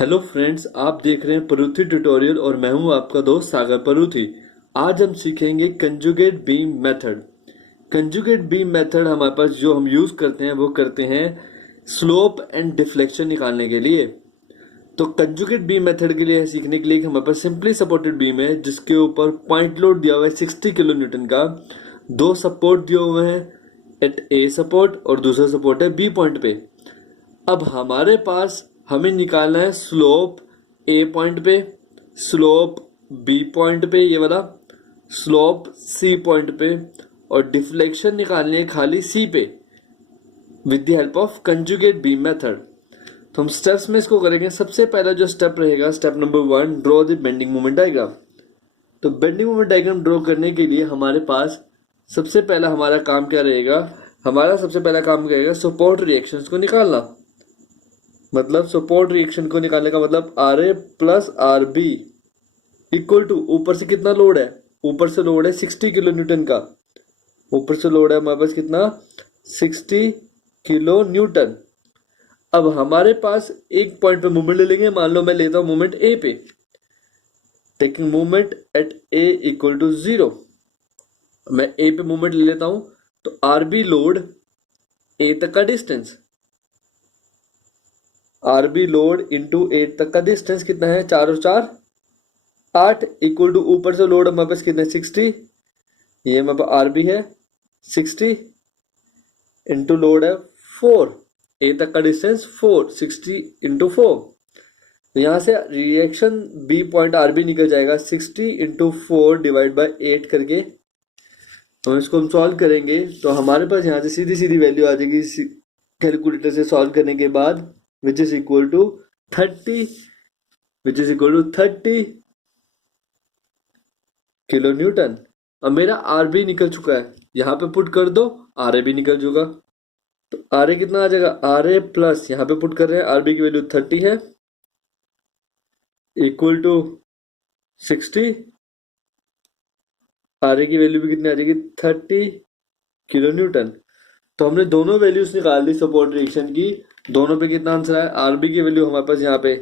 Hello friends, आप देख रहे हैं परूथी ट्यूटोरियल और मैं हूं आपका दोस्त सागर परूथी। आज हम सीखेंगे conjugate beam method. Conjugate beam method हमारे पास जो हम यूज करते हैं वो करते हैं स्लोप एंड डिफ्लेक्शन निकालने के लिए। तो कंजुगेट बीम मेथड के लिए सीखने के लिए हमारे पास सिंपली सपोर्टेड बीम है जिसके ऊपर पॉइंट लोड दिया हुआ है 60 किलो न्यूटन का। दो सपोर्ट दिए हुए हैं, एट ए सपोर्ट और दूसरा सपोर्ट है बी पॉइंट पे। अब हमारे पास हमें निकालना है स्लोप ए पॉइंट पे, स्लोप बी पॉइंट पे ये वाला, स्लोप सी पॉइंट पे और डिफ्लेक्शन निकालनी है खाली सी पे with the help of conjugate beam method. तो हम स्टेप्स में इसको करेंगे। सबसे पहला जो स्टेप रहेगा, step number 1, draw the bending moment diagram. तो बेंडिंग मोमेंट डायग्राम ड्रॉ करने के लिए हमारे पास सबसे पहला हमारा काम क्या रहेगा, सपोर्ट रिएक्शंस को निकालना। मतलब सपोर्ट रिएक्शन को निकालने का मतलब R A plus R B equal to, ऊपर से कितना लोड है, ऊपर से लोड है 60 किलो न्यूटन का। ऊपर से लोड है हमारे पास कितना, 60 किलो न्यूटन। अब हमारे पास एक पॉइंट पे मूवमेंट ले लेंगे। मान लो मैं लेता हूं मूवमेंट ए पे, taking movement at A equal to 0। मैं ए पे मूवमेंट ले लेता हूं तो आर बी लोड ए तक का डिस्टेंस, आरबी लोड इंटू 8 तक का डिस्टेंस कितना है, 4 और 4 8 इक्वल टू ऊपर से लोड हमारे पास कितना है 60। ये हमारे पास आरबी है 60 इंटू लोड है 4, ए तक का डिस्टेंस 4, 60 इंटू 4। तो यहाँ से रिएक्शन बी पॉइंट आरबी निकल जाएगा 60 इंटू 4 डिवाइड बाई 8 करके। तो इसको हम सॉल्व करेंगे तो हमारे पास यहाँ से सीधी सीधी वैल्यू आ जाएगी कैलकुलेटर से सॉल्व करने के बाद, which is equal to 30 kilo Newton. अब मेरा आर बी निकल चुका है, यहाँ पे पुट कर दो, आर ए भी निकल चुका। तो आर ए कितना आ जाएगा, आर ए प्लस यहाँ पे पुट कर रहे हैं आर बी की वैल्यू 30 है इक्वल टू 60। आर ए की वैल्यू भी कितनी आ जाएगी, 30 किलो न्यूटन। तो हमने दोनों वैल्यूज निकाल दी सपोर्ट रिएक्शन की। दोनों पे कितना आंसर आया, आरबी की वैल्यू हमारे पास यहाँ पे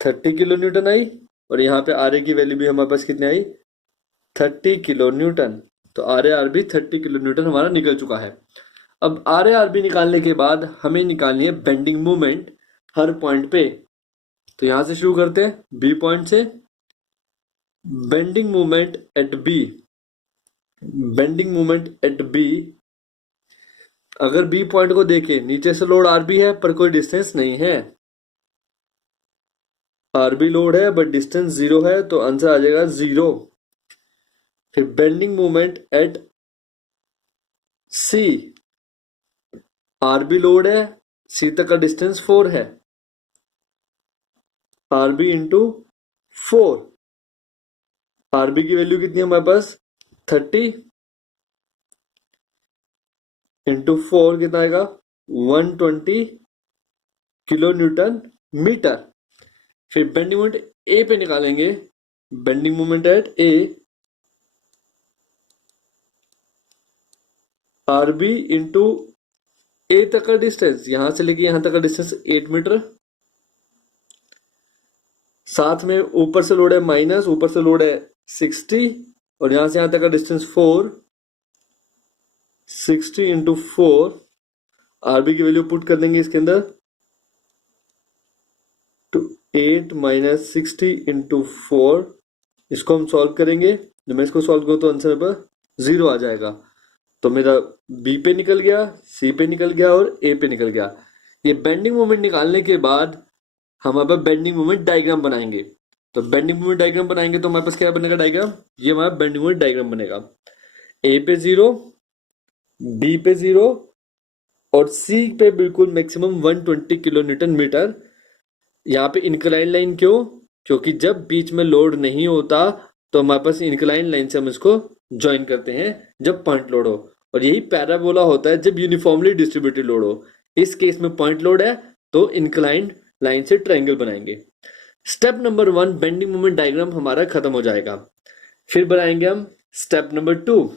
30 किलो न्यूटन आई और यहाँ पे आर ए की वैल्यू भी हमारे पास कितनी आई, 30 किलो न्यूटन। तो R A R B 30 kilo newton हमारा निकल चुका है। अब आर ए आर बी निकालने के बाद हमें निकालनी है बेंडिंग मोमेंट हर पॉइंट पे। तो यहां से शुरू करते हैं बी पॉइंट से। Bending moment at B, bending moment at B, अगर बी पॉइंट को देखें, नीचे से लोड आरबी है पर कोई डिस्टेंस नहीं है, आरबी लोड है बट डिस्टेंस 0 है, तो आंसर आ जाएगा 0। फिर bending moment at C, RB load है, सी तक का डिस्टेंस 4 है, आरबी इंटू 4। आरबी की वैल्यू कितनी है हमारे पास, 30 इंटू 4 कितना आएगा, 120 किलो न्यूटन मीटर। फिर बेंडिंग मोमेंट ए पे निकालेंगे। Bending moment at A, R B into A तक का डिस्टेंस, यहां से लेके यहां तक का डिस्टेंस 8 मीटर। साथ में ऊपर से लोड है माइनस, ऊपर से लोड है 60 और यहां से यहां तक का डिस्टेंस 4, 60 इंटू 4। आरबी की वैल्यू पुट कर देंगे इसके अंदर, तो 8 माइनस 60 इंटू 4। इसको हम सॉल्व करेंगे। जब मैं इसको सॉल्व करूँ तो आंसर पर 0 आ जाएगा। तो मेरा बी पे निकल गया, सी पे निकल गया और ए पे निकल गया। ये बेंडिंग मोमेंट निकालने के बाद हम अब बेंडिंग मोमेंट डायग्राम बनाएंगे। तो बेंडिंग मोमेंट डायग्राम बनाएंगे तो हमारे पास क्या बनेगा डायग्राम, ये हमारा बेंडिंग मोमेंट डायग्राम बनेगा। ए पे 0, बी पे 0 और सी पे बिल्कुल मैक्सिमम 120 किलो न्यूटन मीटर। यहाँ पे इंक्लाइन लाइन क्यों, क्योंकि जब बीच में लोड नहीं होता तो हमारे पास इंक्लाइन लाइन से हम इसको ज्वाइन करते हैं जब पॉइंट लोड हो, और यही पैराबोला होता है जब यूनिफॉर्मली डिस्ट्रीब्यूटेड लोड हो। इस केस में पॉइंट लोड है तो इंक्लाइंड लाइन से ट्रायंगल बनाएंगे। Step number 1 bending moment diagram हमारा खत्म हो जाएगा। फिर बनाएंगे हम step number 2।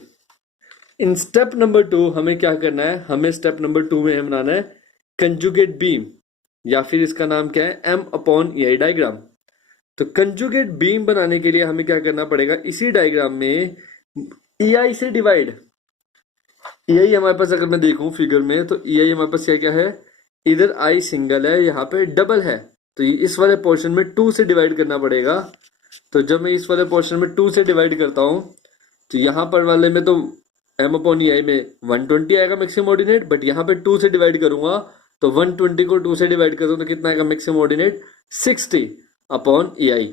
In step number 2 हमें क्या करना है, हमें स्टेप नंबर 2 में बनाना है कंजुगेट बीम। या फिर इसका नाम क्या है, m अपॉन EI डायग्राम। तो कंजुगेट बीम बनाने के लिए हमें क्या करना पड़ेगा, इसी डायग्राम में EI से डिवाइड, EI हमारे पास अगर मैं देखूं फिगर में तो EI हमारे पास क्या क्या है, इधर I सिंगल है, यहाँ पे डबल है, तो इस वाले पोर्शन में 2 से डिवाइड करना पड़ेगा। तो जब मैं इस वाले पोर्शन में 2 से डिवाइड करता हूँ तो यहाँ पर वाले में तो m अपॉन EI में 120 आएगा मैक्सिमम ऑर्डिनेट, बट यहाँ पे 2 से डिवाइड करूंगा तो 120 को 2 से डिवाइड करता हूँ तो कितना आएगा मैक्सिमम ऑर्डिनेट, 60 अपॉन EI।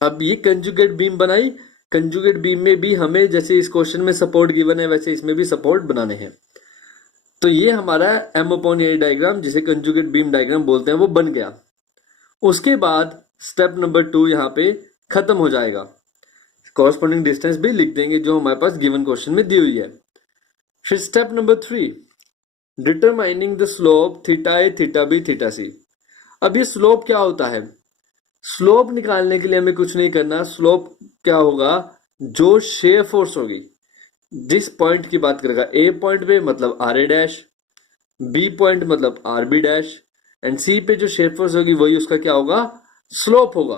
अब ये कंजुगेट बीम बनाई, कंजुगेट बीम में भी हमें जैसे इस क्वेश्चन में सपोर्ट गिवन है वैसे इसमें भी सपोर्ट बनाने हैं। तो ये हमारा m अपॉन EI डायग्राम जिसे कंजुगेट बीम डायग्राम बोलते हैं वो बन गया। उसके बाद स्टेप नंबर 2 यहाँ पे खत्म हो जाएगा, कॉरस्पॉन्डिंग डिस्टेंस भी लिख देंगे जो हमारे पास गिवन क्वेश्चन में दी हुई है। फिर step number 3, determining the slope theta A theta B theta C. अब ये स्लोप क्या होता है, स्लोप निकालने के लिए हमें कुछ नहीं करना, स्लोप क्या होगा, जो शेयर फोर्स होगी जिस पॉइंट की बात करेगा, ए पॉइंट पे मतलब R A dash, B point मतलब R B dash, and C पे जो शेयर फोर्स होगी वही उसका क्या होगा, स्लोप होगा।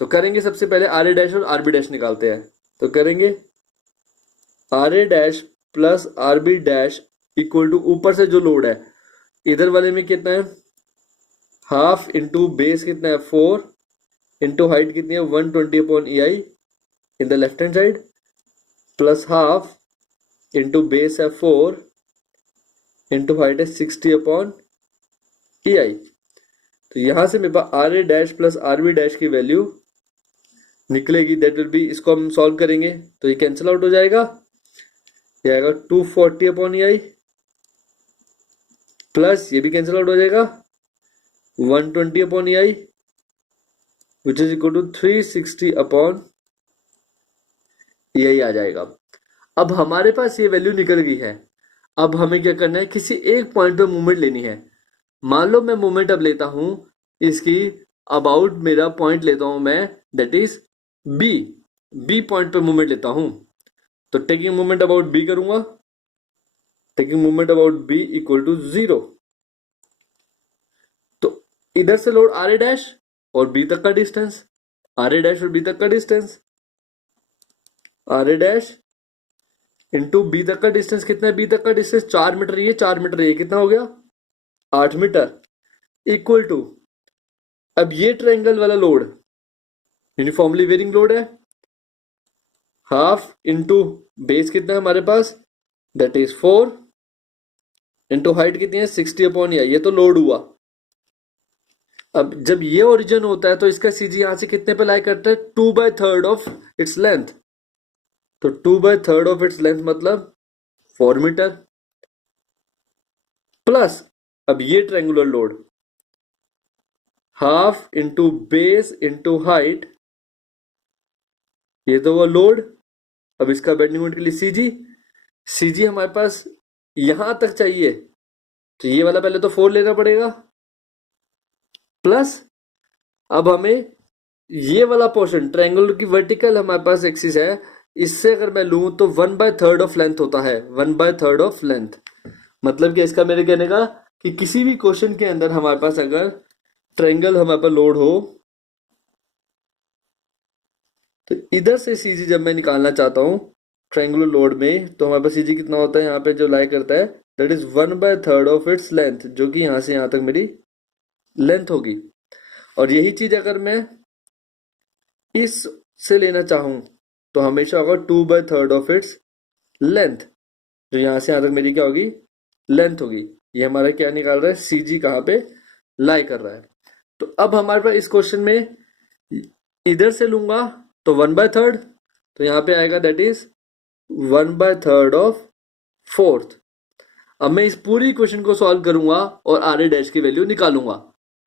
तो करेंगे सबसे पहले आर ए डैश और आर बी डैश निकालते हैं। तो करेंगे R A dash plus R B dash equal to ऊपर से जो लोड है इधर वाले में कितना है, हाफ इंटू बेस कितना है 4 इंटू हाइट कितनी है 120 upon EI in the left hand side, plus half into base है 4 इंटू हाइट है 60 अपॉन EI। तो यहां से मेरे पास R A dash plus R B dash की वैल्यू निकलेगी, दैट विल बी, इसको हम सॉल्व करेंगे तो ये कैंसिल आउट हो जाएगा, ये आएगा 240 अपॉन EI प्लस ये भी कैंसिल आउट हो जाएगा 120 upon EI which is equal to 360 upon EI आ जाएगा। अब हमारे पास ये वैल्यू निकल गई है, अब हमें क्या करना है, किसी एक पॉइंट पे मूवमेंट लेनी है। मान लो मैं मूवमेंट अब लेता हूं इसकी अबाउट, मेरा पॉइंट लेता हूं मैं दैट इज बी पॉइंट पे मूवमेंट लेता हूं। तो टेकिंग मूवमेंट अबाउट बी करूंगा, taking movement about B equal to 0। तो इधर से लोड आर ए डैश और बी तक का डिस्टेंस, आर ए डैश और बी तक का distance, R A dash into B तक का डिस्टेंस कितना है, बी तक का डिस्टेंस 4 मीटर, ये 4 मीटर, ये कितना हो गया 8 मीटर, इक्वल टू, अब ये ट्रायंगल वाला लोड यूनिफॉर्मली वेरिंग लोड है, हाफ इंटू बेस कितना है हमारे पास दैट इज 4 इंटू हाइट कितनी है 60 अपॉन EI, ये तो लोड हुआ। अब जब ये ओरिजिन होता है तो इसका सीजी यहां से कितने पे लाई करता है, 2/3 ऑफ इट्स लेंथ। तो 2/3 ऑफ इट्स लेंथ मतलब 4 मीटर, प्लस अब ये triangular load half into base into height, ये तो वो लोड। अब इसका बेंडिंग मोमेंट के लिए सीजी हमारे पास यहां तक चाहिए तो ये वाला पहले तो 4 लेना पड़ेगा, प्लस अब हमें ये वाला पोर्शन ट्रायंगल की वर्टिकल हमारे पास एक्सिस है, इससे अगर मैं लूं तो 1/3 ऑफ लेंथ होता है, 1/3 ऑफ लेंथ। मतलब कि इसका मेरे कहने का कि किसी भी क्वेश्चन के अंदर हमारे पास अगर ट्रायंगल हमारे पास लोड हो तो इधर से सीजी जब मैं निकालना चाहता हूं ट्रायंगुलर लोड में तो हमारे पास सीजी कितना होता है, यहाँ पे जो लाई करता है that is 1/3 of its length, जो कि यहां से यहां तक मेरी लेंथ होगी। और यही चीज अगर मैं इस से लेना चाहूं तो हमेशा होगा 2/3 ऑफ इट्स लेंथ, जो यहां से यहां तक मेरी क्या होगी, लेंथ होगी। ये हमारा क्या निकाल रहा है, सीजी कहां पे लाई कर रहा है। तो अब हमारे पास इस क्वेश्चन में इधर से लूंगा तो 1/3, तो यहां पे आएगा दैट इज 1/3 ऑफ 4th। अब मैं इस पूरी क्वेश्चन को सॉल्व करूंगा और आर ए डैश की वैल्यू निकालूंगा।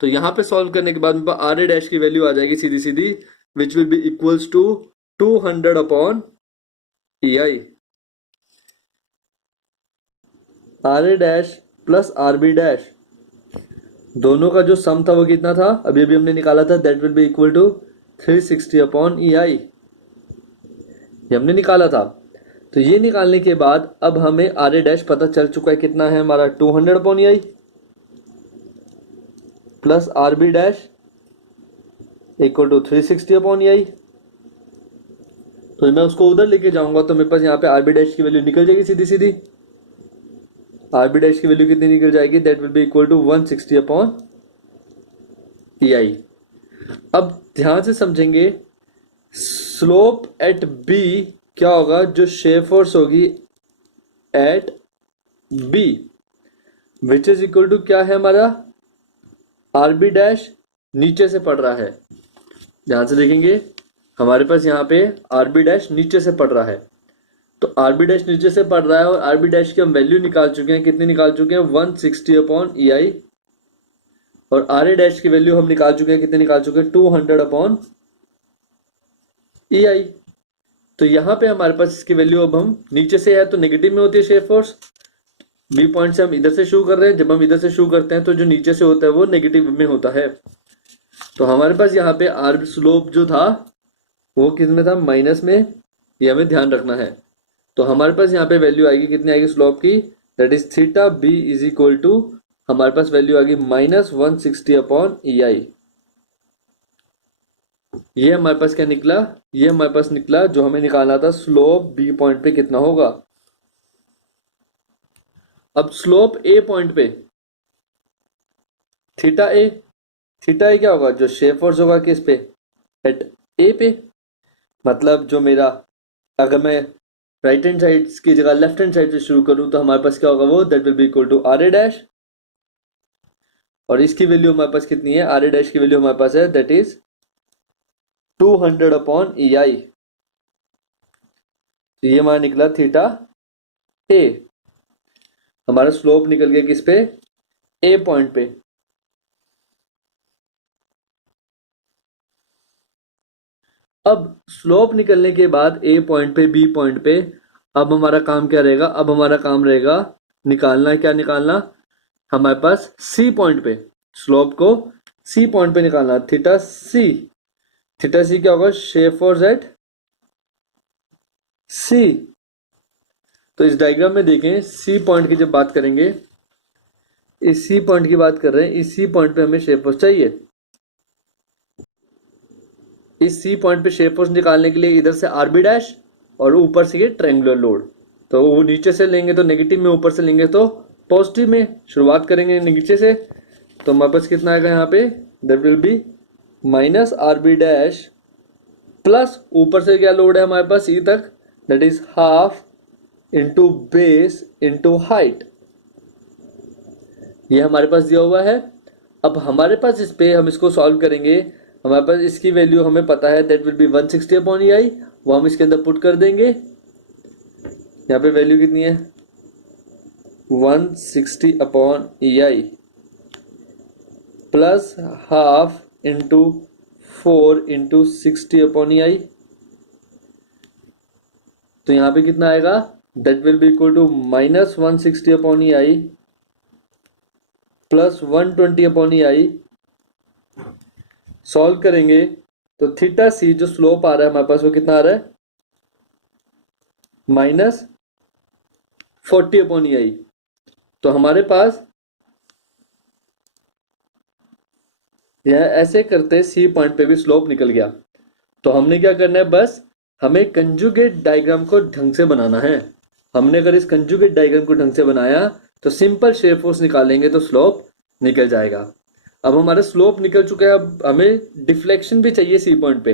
तो यहां पे सॉल्व करने के बाद मेरे पास आर ए डैश की वैल्यू आ जाएगी सीधी सीधी, which will be equals to 200 upon EI। R A dash plus R B dash दोनों का जो सम था वो कितना था, अभी अभी हमने निकाला था, that will be equal to 360 upon EI, ये हमने निकाला था। तो ये निकालने के बाद अब हमें आर ए डैश पता चल चुका है कितना है हमारा, 200 upon EI। Plus R B dash equal to 360 upon E. तो मैं उसको उधर लेके जाऊंगा तो मेरे पास यहाँ पे आर बी डैश की वैल्यू निकल जाएगी सीधी सीधी। आर बी डैश की वैल्यू कितनी निकल जाएगी, that will be equal to 160 upon E I. अब ध्यान से समझेंगे, स्लोप एट बी क्या होगा, जो शेयर फोर्स होगी at B which is equal to क्या है हमारा, आर बी डैश नीचे से पड़ रहा है। ध्यान से देखेंगे, हमारे पास यहाँ पे आर बी डैश नीचे से पड़ रहा है, तो आर बी डैश नीचे से पड़ रहा है और आर बी डैश की हम वैल्यू निकाल चुके हैं। कितनी निकाल चुके हैं, 160 अपॉन ई आई। और आर ए डैश की वैल्यू हम निकाल चुके हैं, कितने निकाल चुके हैं, 200 अपॉन ई आई। तो यहाँ पे हमारे पास इसकी वैल्यू, अब हम नीचे से है तो नेगेटिव में होती है शेयर फोर्स। बी पॉइंट से हम इधर से शुरू कर रहे हैं, जब हम इधर से शुरू करते हैं तो जो नीचे से होता है वो नेगेटिव में होता है। तो हमारे पास यहाँ पे आर स्लोप जो था वो किस में था, माइनस में, ये हमें ध्यान रखना है। तो हमारे पास यहाँ पे वैल्यू आएगी, कितनी आएगी स्लोप की, that is theta B is equal to, हमारे पास वैल्यू आ गई -160 अपॉन ई आई। ये हमारे पास क्या निकला, ये हमारे पास निकला जो हमें निकालना था, स्लोप बी पॉइंट पे कितना होगा। अब स्लोप ए पॉइंट पे थीटा ए क्या होगा, जो शेप फोर्स होगा किस पे, एट ए पे। मतलब जो मेरा, अगर मैं राइट हैंड साइड की जगह लेफ्ट हैंड साइड से शुरू करूं तो हमारे पास क्या होगा वो, that will be equal to R A dash. और इसकी वैल्यू हमारे पास कितनी है, आर ए डैश की वैल्यू हमारे पास है that is 200 upon E I. तो ये हमारा निकला थीटा ए। हमारा स्लोप निकल गया किस पे, ए पॉइंट पे। अब स्लोप निकलने के बाद ए पॉइंट पे, बी पॉइंट पे, अब हमारा काम क्या रहेगा, अब हमारा काम रहेगा निकालना, क्या निकालना, हमारे पास सी पॉइंट पे, स्लोप को सी पॉइंट पे निकालना, थीटा सी। थीटा सी क्या होगा, शेप फोर्स एट सी। तो इस डायग्राम में देखें, सी पॉइंट की जब बात करेंगे, इस सी पॉइंट की बात कर रहे हैं, इस सी पॉइंट पे हमें शेप फोर्स चाहिए। इस सी पॉइंट पे शेप फोर्स निकालने के लिए इधर से आर बी डैश और ऊपर से ये ट्रायंगुलर लोड, तो वो नीचे से लेंगे तो नेगेटिव में, ऊपर से लेंगे तो पॉजिटिव में। शुरुआत करेंगे नीचे से, तो हमारे पास कितना आएगा यहाँ पे, that will be minus R B dash plus ऊपर से क्या लोड है हमारे पास ई तक, that is half into base into height. ये हमारे पास दिया हुआ है। अब हमारे पास इस पे हम इसको सॉल्व करेंगे, हमारे पास इसकी वैल्यू हमें पता है, that will B 160 upon E आई। वो हम इसके अंदर पुट कर देंगे। यहाँ पे वैल्यू कितनी है, 160 upon E I plus half into 4 into 60 upon E I. तो यहाँ पे कितना आएगा, that will be equal to -160 upon E I plus 120 upon E I. Solve करेंगे तो थीटा सी जो स्लोप आ रहा है हमारे पास वो कितना आ रहा है, -40 अपॉन ई आई। तो हमारे पास यह ऐसे करते सी पॉइंट पे भी स्लोप निकल गया। तो हमने क्या करना है, बस हमें कंजुगेट डायग्राम को ढंग से बनाना है। हमने अगर इस कंजुगेट डायग्राम को ढंग से बनाया तो सिंपल शेप फोर्स निकालेंगे तो स्लोप निकल जाएगा। अब हमारा स्लोप निकल चुका है, अब हमें डिफ्लेक्शन भी चाहिए सी पॉइंट पे।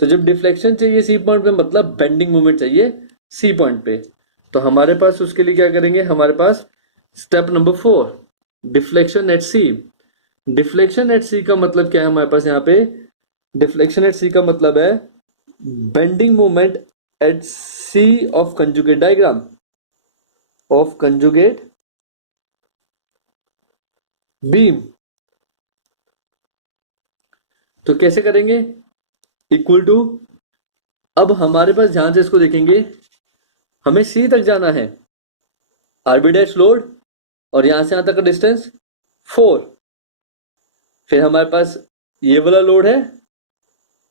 तो जब डिफ्लेक्शन चाहिए सी पॉइंट पे, मतलब बेंडिंग मोमेंट चाहिए सी पॉइंट पे, तो हमारे पास उसके लिए क्या करेंगे, हमारे पास step number 4, deflection at C. Deflection at C का मतलब क्या है हमारे पास, यहाँ पे डिफ्लेक्शन एट सी का मतलब है bending moment at C of conjugate diagram, of conjugate beam. तो कैसे करेंगे, इक्वल टू, अब हमारे पास ध्यान से इसको देखेंगे, हमें सी तक जाना है, आरबी डैश लोड और यहां से यहां तक का डिस्टेंस 4। फिर हमारे पास ये वाला लोड है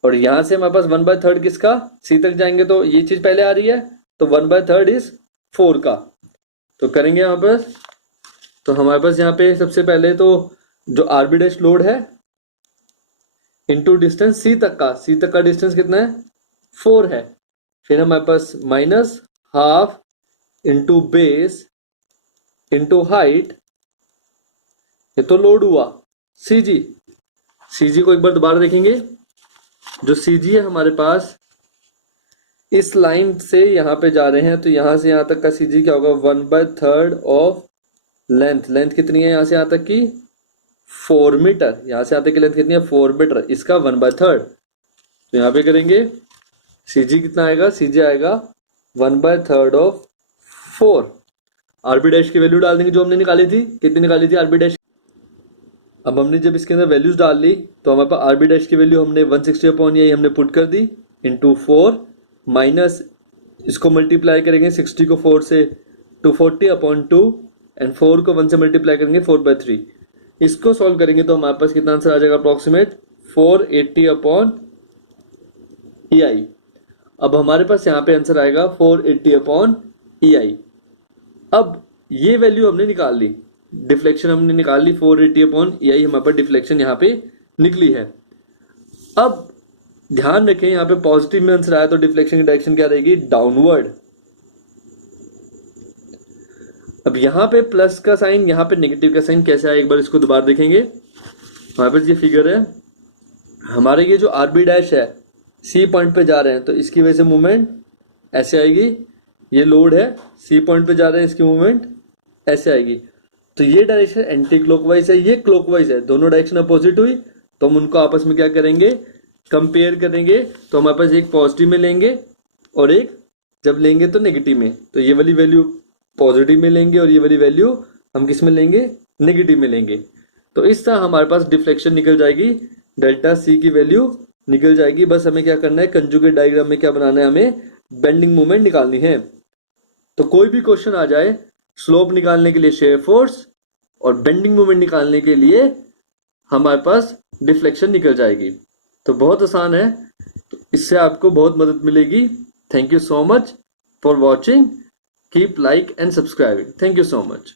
और यहां से हमारे पास 1/3 किसका, सी तक जाएंगे तो ये चीज पहले आ रही है, तो 1/3 इज 4 का। तो करेंगे यहाँ पर, तो हमारे पास यहाँ पे सबसे पहले तो जो आरबी डैश लोड है इनटू डिस्टेंस सी तक का डिस्टेंस कितना है 4 है। फिर हमारे पास minus half into base into height, ये तो लोड हुआ सीजी। सीजी को एक बार दोबारा देखेंगे। जो सीजी है हमारे पास इस लाइन से यहां पे जा रहे हैं, तो यहां से यहां तक का सीजी क्या होगा 1/3 ऑफ लेंथ। लेंथ कितनी है यहां से यहां तक की 4 मीटर। यहां से यहां तक की लेंथ कितनी है 4 मीटर, इसका 1/3। तो यहां पे करेंगे सीजी कितना आएगा, सीजी आएगा 1/3 ऑफ 4। आरबी डैश की वैल्यू डाल देंगे जो हमने निकाली थी। कितनी निकाली थी आरबी डैश। अब हमने जब इसके अंदर वैल्यूज डाल ली तो हमारे पास आरबी डैश की वैल्यू हमने 160/, हमने पुट कर दी इंटू 4 माइनस इसको मल्टीप्लाई करेंगे 60 को 4 से 240/2 एंड 4 को 1 से मल्टीप्लाई करेंगे 4/3। इसको सॉल्व करेंगे तो हमारे पास कितना आंसर आ जाएगा अप्रोक्सीमेट 480/EI। अब हमारे पास यहाँ पे आंसर आएगा 480/EI। अब ये वैल्यू हमने निकाल ली, डिफ्लेक्शन हमने निकाल ली 480/EI, हमारे पास डिफ्लेक्शन यहाँ पे निकली है। अब ध्यान रखें यहाँ पे पॉजिटिव में आंसर आया तो डिफ्लेक्शन की डायरेक्शन क्या रहेगी डाउनवर्ड। अब यहाँ पे प्लस का साइन, यहाँ पे नेगेटिव का साइन कैसे आया एक बार इसको दोबारा देखेंगे। हमारे पास ये फिगर है, हमारे ये जो आरबी डैश है सी पॉइंट पे जा रहे हैं तो इसकी वजह से मूवमेंट ऐसे आएगी। ये लोड है सी पॉइंट पे जा रहे हैं, इसकी मूवमेंट ऐसे आएगी। तो ये डायरेक्शन एंटी क्लॉकवाइज है, ये क्लॉकवाइज है, दोनों डायरेक्शन अपोजिट हुई तो हम उनको आपस में क्या करेंगे कंपेयर करेंगे। तो हमारे पास एक पॉजिटिव में लेंगे और एक जब लेंगे तो नेगेटिव में। तो ये वाली वैल्यू पॉजिटिव में लेंगे और ये वाली वैल्यू हम किस में लेंगे नेगेटिव में लेंगे। तो इस तरह हमारे पास डिफ्लेक्शन निकल जाएगी, डेल्टा सी की वैल्यू निकल जाएगी। बस हमें क्या करना है कंजुगेट डायग्राम में क्या बनाना है, हमें बेंडिंग मोमेंट निकालनी है। तो कोई भी क्वेश्चन आ जाए स्लोप निकालने के लिए शेयर फोर्स और बेंडिंग मोमेंट निकालने के लिए हमारे पास डिफ्लेक्शन निकल जाएगी। तो बहुत आसान है, तो इससे आपको बहुत मदद मिलेगी। Thank you so much for watching, keep like and subscribing. Thank you so much.